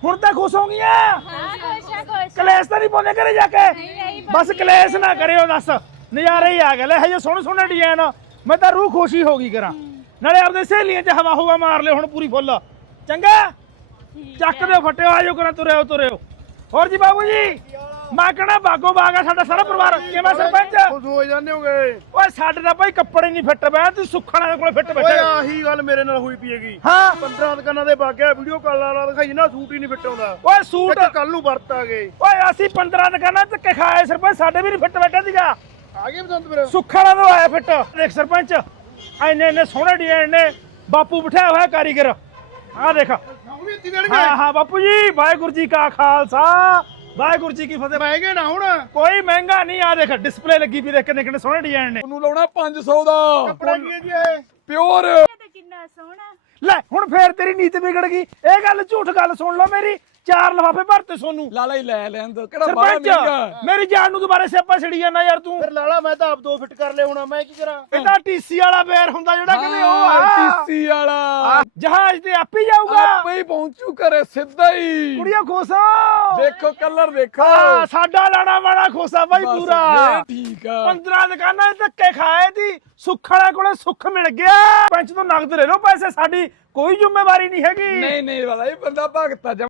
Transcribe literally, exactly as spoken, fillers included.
ਹੁਣ ਤਾਂ ਖੁਸ਼ ਹੋ ਗਈਆਂ ਹਾਂ ਖੁਸ਼ ਆ ਖੁਸ਼ ਕਲੇਸ਼ ਤਾਂ ਨਹੀਂ ਪਾਉਂਦੇ ਘਰੇ ਜਾ ਕੇ ਬਸ ਕਲੇਸ਼ ਨਾ ਕਰਿਓ ਦੱਸ ਨਜ਼ਾਰੇ ਹੀ ਆ ਗਏ ਲੈ ਹਜੇ ਸੋਹਣੇ ਸੋਹਣੇ ਡਿਜ਼ਾਈਨ ਮੈਂ ਤਾਂ ਰੂਹ ਖੁਸ਼ੀ ਹੋ ਗਈ ਕਰਾਂ ਨਾਲੇ ਆਪਦੇ ਸਹੇਲੀਆਂ 'ਚ ਹਵਾ ਹੁਵਾ ਮਾਰ ਲਿਓ ਹੁਣ ਪੂਰੀ ਫੁੱਲ ਚੰਗਾ ਚੱਕ ਦਿਓ ਫੱਟਿਓ ਆਜੋ ਕਰਾਂ ਤੁਰਿਓ ਤੁਰਿਓ ਹੋਰ ਜੀ ਬਾਬੂ ਜੀ ਮੈਂ ਕਹਣਾ ਬਾਗੋ ਬਾਗ ਆ ਸਾਡਾ ਸਾਰਾ ਪਰਿਵਾਰ ਕਿਵੇਂ ਸਰਪੰਚ ਖੁਸ਼ ਹੋ ਜਾਂਦੇ ਹੋਗੇ ਓਏ ਸਾਡੇ ਤਾਂ ਭਾਈ ਕੱਪੜੇ ਨਹੀਂ ਫਿੱਟ ਬੈ ਤੂੰ ਸੁੱਖਾਂ ਦੇ ਕੋਲੇ ਫਿੱਟ ਓਏ ਬੈਠਾ ਆਹੀ ਗੱਲ ਮੇਰੇ ਨਾਲ ਹੋਈ ਪਈ ਹੈਗੀ ਹਾਂ ਪੰਦਰਾਂ ਦੁਕਾਨਾਂ ਦੇ ਬਾਗਿਆ ਵੀਡੀਓ ਕਾਲ ਵਾਲਾ ਦਿਖਾਈ ਨਾ ਸੂਟ ਹੀ ਨਹੀਂ ਫਿੱਟ ਆਉਂਦਾ ਓਏ ਸੂਟ ਕੱਲ ਨੂੰ ਵਰਤ ਆ ਗਏ ਓਏ ਅਸੀਂ ਪੰਦਰਾਂ ਦੁਕਾਨਾਂ ਧੱਕੇ ਖਾਏ ਸਰਪੰਚ ਸਾਡੇ ਵੀ ਨਹੀਂ ਫਿੱਟ ਬੈਠਾ ਸੀਗਾ ਆ ਗਏ ਬਸੰਤ ਫਿਰ ਸੁੱਖਾਂ ਦਾ ਆਇਆ ਫਿੱਟ ਦੇਖ ਸਰਪੰਚ ਐਨੇ ਐਨੇ ਸੋਹਣੇ ਡਿਜ਼ਾਈਨ ਨੇ ਬਾਪੂ ਬਿਠਾਇਆ ਹੋਇਆ ਕਾਰੀਗਰ ਆਹ ਦੇਖ ਉਹ ਵੀ ਇੱਥੇ ਦੇਣਗੇ ਹਾਂ ਹਾਂ ਬਾਪੂ ਜੀ ਵਾਹਿਗੁਰੂ ਜੀ ਕਾ ਖਾਲਸਾ ਵਾਹਿਗੁਰੂ ਜੀ ਕੀ ਫਤਿਹ ਮਹਿੰਗੇ ਨਾ ਹੁਣ ਕੋਈ ਮਹਿੰਗਾ ਨਹੀਂ ਆ ਦੇਖ ਡਿਸਪਲੇ ਲੱਗੀ ਵੀ ਦੇਖ ਕਿੰਨੇ ਕਿੰਨੇ ਸੋਹਣੇ ਡਿਜ਼ਾਈਨ ਨੇ ਉਹਨੂੰ ਲਾਉਣਾ ਪੰਜ ਸੌ ਦਾ ਕੱਪੜਾ ਕੀ ਹੈ ਜੀ ਇਹ ਪਿਓਰ ਤੇ ਕਿੰਨਾ ਸੋਹਣਾ ਲੈ ਹੁਣ ਫੇਰ ਤੇਰੀ ਨੀਤ ਵਿਗੜ ਗਈ ਇਹ ਗੱਲ ਝੂਠ ਗੱਲ ਸੁਣ ਲਓ ਮੇਰੀ ਚਾਰ ਲਫਾਫੇ ਭਰਤੇ ਸੋਨੂੰ ਲਾਲਾ ਹੀ ਲੈ ਲੈਣ ਦੋ ਕਿਹੜਾ ਬਾਹਲਾ ਸਰਪੰਚ ਮਹਿੰਗਾ ਮੇਰੀ ਜਾਨ ਨੂੰ ਦੁਬਾਰੇ ਸਿਆਪਾ ਛੜੀ ਜਾਂਦਾ ਯਾਰ ਤੂੰ ਫਿਰ ਲਾਲਾ ਮੈਂ ਤਾਂ ਆਪ ਦੋ ਫਿੱਟ ਕਰ ਲਏ ਹੁਣ ਮੈਂ ਕੀ ਕਰਾਂ ਇਹ ਤਾਂ ਟੀਸੀ ਵਾਲਾ ਬੇਰ ਹੁੰਦਾ ਜਿਹੜਾ ਕਹਿੰਦੇ ਉਹ ਆ ਟੀਸੀ ਵਾਲਾ ਜਹਾਜ਼ ਤੇ ਆਪ ਹੀ ਜਾਊਗਾ ਆਪੇ ਹੀ ਪਹੁੰਚੂ ਘਰੇ ਸਿੱਧਾ ਹੀ ਕੁੜੀਆਂ ਖੋਸਾ ਦੇਖੋ ਕਲਰ ਦੇਖੋ ਹਾਂ ਸਾਡਾ ਲਾਣਾ ਵਾਲਾ ਖੋਸਾ ਬਾਈ ਬਸ ਪੂਰਾ ਫੇਰ ਠੀਕ ਆ ਪੰਦਰਾਂ ਦੁਕਾਨਾਂ ਤੇ ਧੱਕੇ ਖਾਏ ਦੀ ਸੁੱਖ ਵਾਲੇ ਕੋਲੇ ਸੁੱਖ ਮਿਲ ਗਿਆ ਪੰਚ ਤੋਂ ਨਗਦ ਲੈ ਲਓ ਪੈਸੇ ਸਾਡੀ ਕੋਈ ਜ਼ਿੰਮੇਵਾਰੀ ਨਹੀਂ ਹੈਗੀ ਨਹੀਂ ਨਹੀਂ ਵਾਲਾ ਇਹ ਬੰਦਾ ਭਗਤਾ